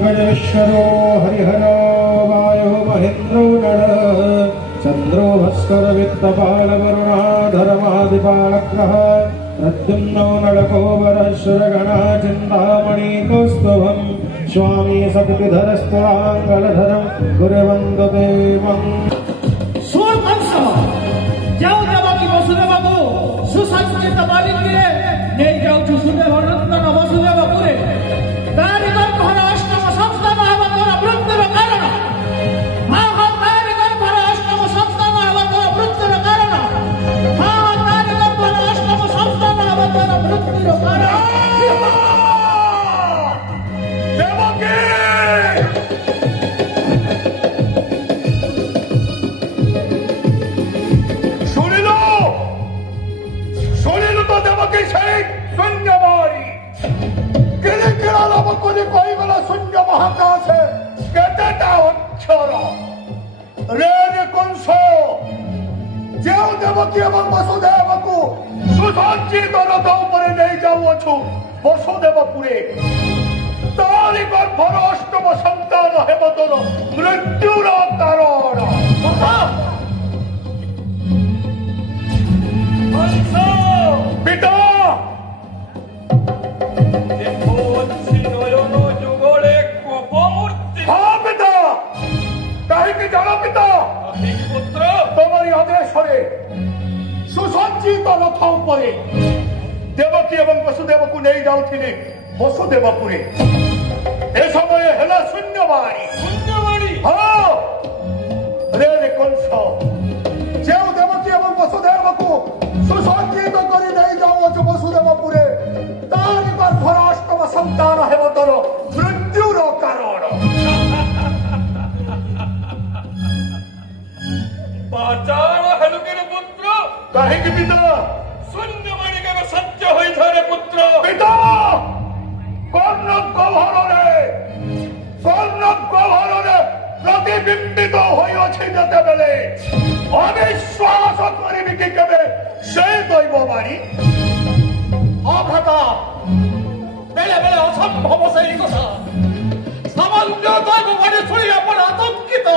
गजविश्वरो हरिहरो वायो महेन्द्रो नर चंद्रो भास्कर वित्तपालवरुणाधरमादिपालग्रह प्रद्युम्नो नलको वरशुरगणा चिन्तामणि कौस्तुभम् स्वामी शक्तिधरस्तुलाङ्गलधरं गुरुवन्दे देवम् जाओ देवकी वसुदेवको सुसंस्कृत बालिकीरे नहीं जाऊ सुदेव नंदन वसुदेवपुरे तारी गर्भर अष्टम संस्थान हेब तोर मृत्युर कारण तारी गर्भर अष्टम संस्थान हेब तोर मृत्युर कारण तारी गर्भर अष्टम संस्थान हेब तोर मृत्युर कारण देवकी शून्य महाकाश केतेटा अक्षर रे कंस जो देवकी एवं वसुदेव को सुसज्जित रथ उपरे नहीं जाऊछु वसुदेवपुरे तारी गर्भर अष्टम संतान हेब तोर मृत्युर कारण पिता तुम्हारी आदेश सुसज्जित रथ उपरे देवकी एवं वसुदेव को नहीं जाऊली वसुदेवपुरे ए समय है शून्यवाणी हाँ रे कंस जो देवकी एवं वसुदेव को सुसज्जित कर नहीं जाऊँ वसुदेवपुरे तारी गर्भर अष्टम संतान हेब तोर मृत्युर कारण पाचार हेलुकेर पुत्र कहीं पिता शून्यवाणी केन सत्य होई धरे पुत्र पिता कर्ण गहरे प्रतिबिंबित होइछे जते बेले अविश्वास करिबि कि केबे से दैववाणी अभता बेले बेले असंभव सही कथा सामान्य दैववाणी शुणी अपन आतंकित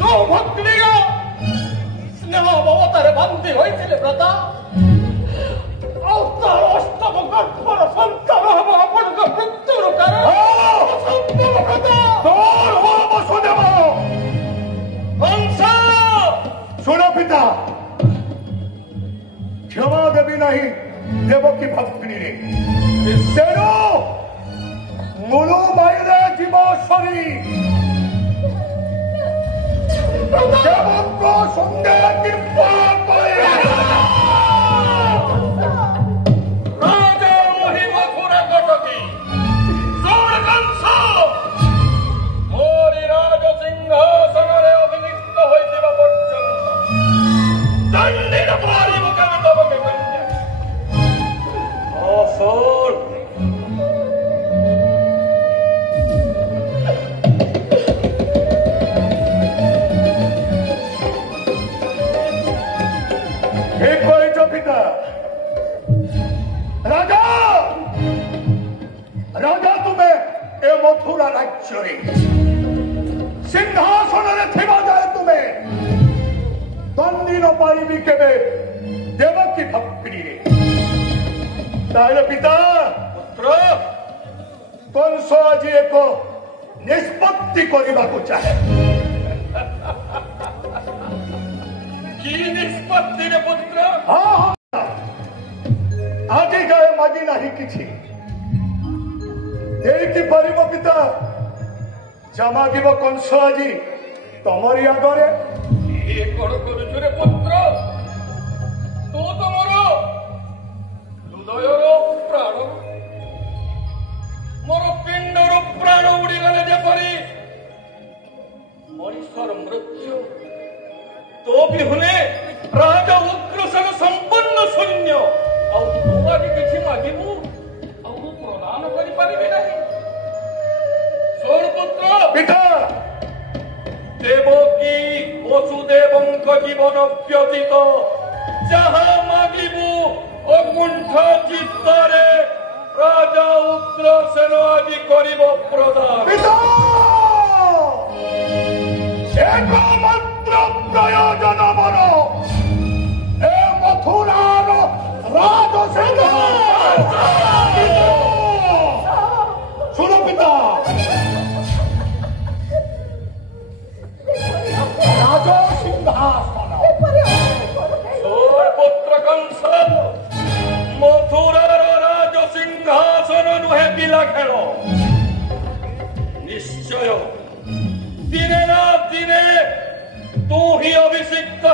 जो भक्तिगा स्नेह ममतारे बांधी होइथिले व्रता अवतार अष्टम गर्भर संतान हम अपन मृत्युर कारण असंभव व्रता तोर हो वसुदेव कंस सुनो पिता क्षमा देवी नहीं देवकी भक्ति रे तेणु मुलु माइले जीव शरीर देवको संगे कृपा करे राजा महिमा पुरा कटकी सोण कंस मोरी राज सिंहासन रे अभिनिष्ट होइतिबा पर्यंत दंडित मारी मुखे तबके कन्या असोर पिता राजा राजा तुम्हें ए मथुरा राज्य सिंहासन थिबा जाए तुम्हें दंडी न पारिबी केबे देवकी भक्ति रे ताले पिता पुत्र कंस आज एक निष्पत्ति करबाको चाहे की निष्पत्ति रे पुत्र हाँ आज जाए मागी नहीं किछि देकी परिब पिता जमागिब कंस आजी तमरी आगरे ये कोण करूछु रे पुत्र तो मोर हृदयर प्राण मोर पिंडर प्राण उड़ी गले जेपरी मनुष्यर मृत्यु तो बिहुने राजा उग्रसेन संपन्न शून्य आदि किसी मागिबू प्रदान कर पारिबे नहीं सोण पुत्र पिता देवकी वसुदेवଙ୍କ जीवन व्यतीत जहाँ मागिबू अकुंठ चित्तरे राजा उग्रसेन आदि करिब प्रदान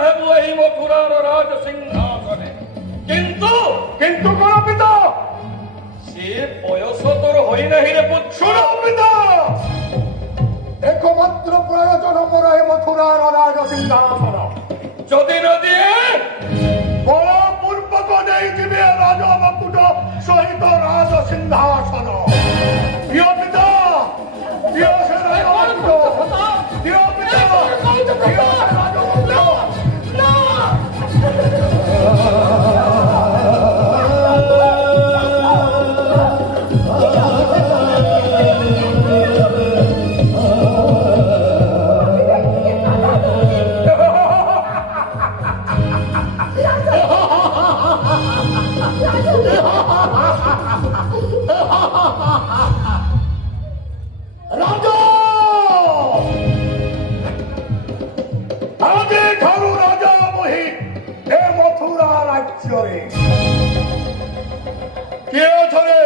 ହେବୁ ଏହି ମଥୁରାର ରାଜ ସିଂହାସନେ। କିନ୍ତୁ কিন্তু কোন পিতা ସେ ବୟସ ତୋର ହୋଇନାହିଁ ରେ ପୁତ୍ର। শোনো পিতা একমাত্র প্রয়োজন মোর এ মথুরার রাজ সিংহাসন ଯଦି ନ ଦିଏ বড় পূর্বক নেইଯିবে রাজ মুকুট সহিত রাজ সিংহাসন। প্রিয় পিতা প্রিয় সে রাজ মুকুট প্রিয় পিতা প্রিয় সে রাজ মুকুট রাজা আগে ঠারু রাজা মহি এ মথুরা রাজ্যরে কে অছরে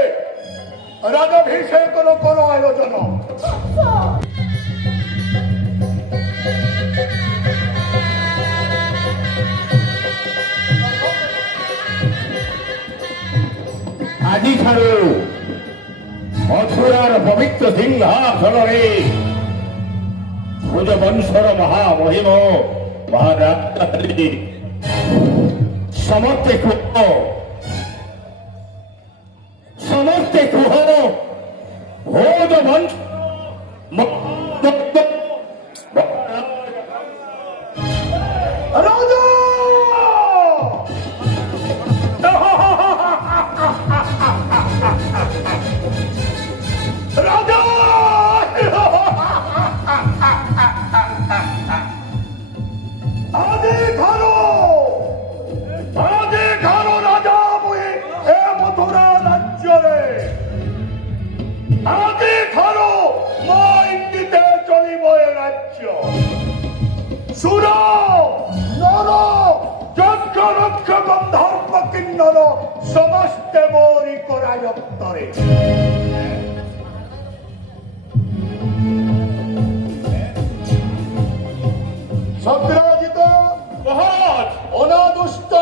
রাজাভিষেক করো আয়োজন। ଆଜିଠାରୁ ମଥୁରାର ପବିତ୍ର ସିଂହାସନରେ ଭୋଜବଂଶର ମହାମହିମ ମହାରାଜ ସମସ୍ତେ କୁହ ଭୋଜବଂଶ রাজা রাজা আগে ঘর রাজা মুই এ মথুরা রাজ্যরে আগে ঘর মো ইঙ্গিতে চলিব এ রাজ্য। সুর নর যজ্ঞ রক্ষ গন্ধর্ব কিন্নর সমস্তে মোরি করায়ত্তরে। সগ্রাজিত মহারাজ অনাদুষ্ট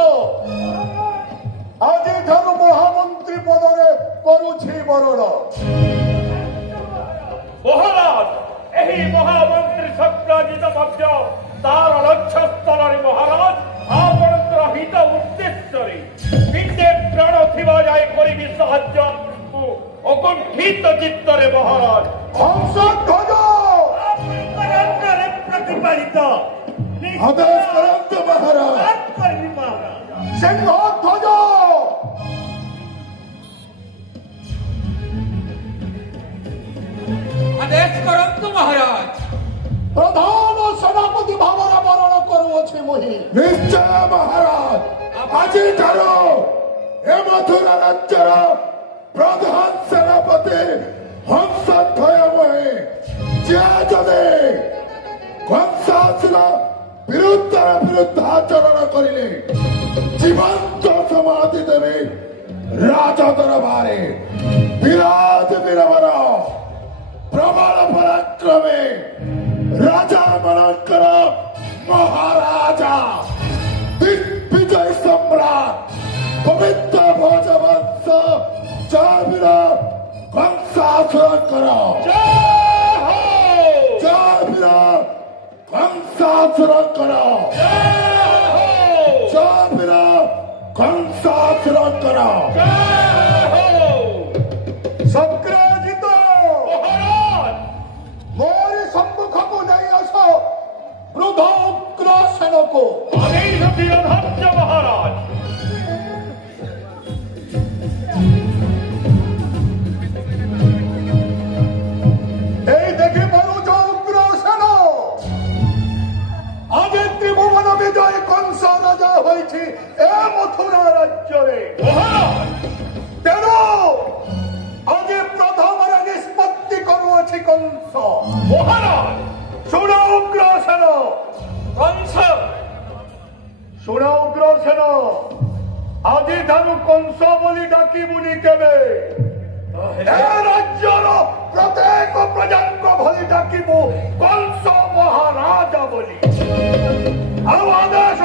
আজি ঠাରୁ মহামন্ত্রী পদরে করুছি বরণ। মহারাজ ଏହି ମହାମନ୍ତ୍ରୀ ସତ୍ରାଜିତ ମଧ୍ୟ ତାର ଲକ୍ଷ୍ୟସ୍ଥଳରେ ମହାରାଜ ଆପଣଙ୍କର ହିତ ଉଦ୍ଦେଶ୍ୟରେ ନିଜେ ପ୍ରାଣ ଥିବା ଯାଏ କରିବି ସାହାଯ୍ୟ ଅକୁଣ୍ଠିତ ଚିତ୍ତରେ ମହାରାଜ। হংসধ্বজ ପ୍ରତିପାଳିତ আদেশ করন্তু মহারাজ। କରିବି ମହାରାଜ। সিংহধ্বজ আদেশ করন্তু মহারাজ। প্রধান সেনাপতি ভাবনা বরণ করুছি মুহি। নিশ্চয় মহারাজ আজি ঠাରୁ এ মথুরা রাজ্যর প্রধান সেনাপতি হংসধ্বজ মুহি যে যদি কংসাসুর বিরুদ্ধাচরণ করিলে জীবন্ত সমাধি দেবে রাজ দরবারে। বিরাজ বীরবর প্রবল পরাক্রমে রাজা মনঙ্কর মহারাজা দিগ্বিজয় সম্রাট পবিত্র ভোজবংশ জয়বীর কংসাসুরঙ্কর জয়বীর কংসাসুরঙ্কর জয়বীর কংসাসুরঙ্কর। সগ্রাজিত মহারাজ মোরি সম্মুখକୁ ନେଇ ଆସ ବୃଦ୍ଧ ଉଗ୍ରସେନକୁ। ଆଦେଶ ଧାର୍ଯ୍ୟ ମହାରାଜ। এই দেখি পারুছ উগ্রসেন আগে ত্রিভুবন বিজয় কংস রাজা হয়েছে এ মথুরা রাজ্যরে। মহারাজ তেণু আগে প্রথমরে নিষ্পত্তি করুছি কংস। মহারাজ শুণ উগ্রসেন কংস শুণ উগ্রসেন আজি ঠাରୁ কংস বলি ডাকিবুনি কেবে এ রাজ্যর প্রত্যেক প্রজাঙ্ক ভলি ডাকিবু কংস মহারাজা বলি। ଆଉ ଆଦେଶ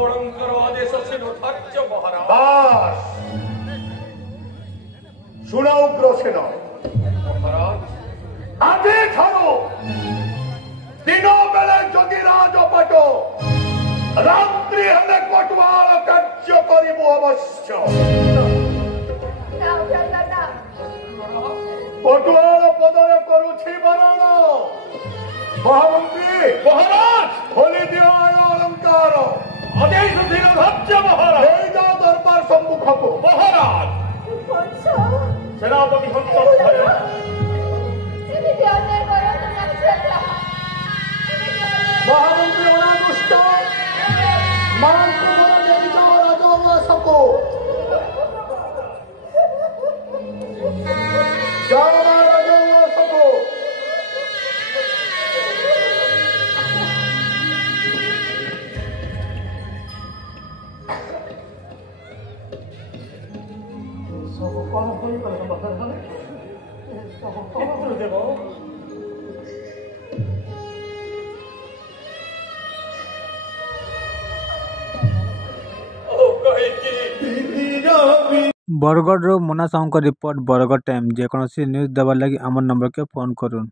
ଆପଣଙ୍କର ଆଦେଶ ছিল ଧାର୍ଯ୍ୟ ମହାରାଜ। বাস শুনা উগ্রসেন ମହାରାଜ আজি ঠারু দিন বেলে যদি রাজপাট রাত্রি হেলে কটুয়াল কার্য করিব অবশ্য। কটুয়াল পদরে করুছি বরণ মহামন্ত্রী মহারাজ বলি দিও আয় অলঙ্কার আদেশ ছিল ধাର୍ଯ୍য মহারাজ। এই যাও দরবার সম্মুখক মহারাজ সেনাপতি হত্যা মহামন্ত্রী অনাদুষ্ট মানন্ত বলে নেই যাও রাজবংশক যাও রাজবংশক बरगढ़ मना साहू रिपोर्ट बरगढ़ टाइम जेकोसी न्यूज देवार लगी आम नंबर के फोन करूँ।